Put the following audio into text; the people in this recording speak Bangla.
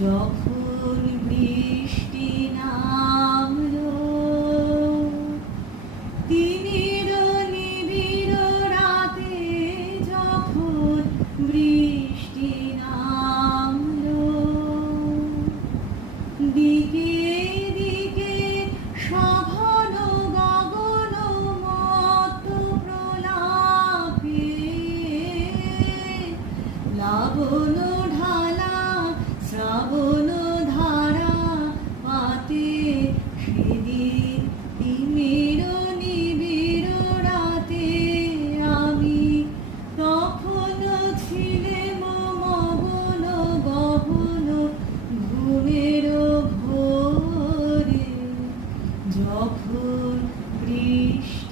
যখন বৃষ্টি নামল, তিনি নিবিড় রাতে যখন বৃষ্টি নামল, দিকে দিকে সঘন গগন মত প্রলাপে লাবণ মধুর বৃষ্টি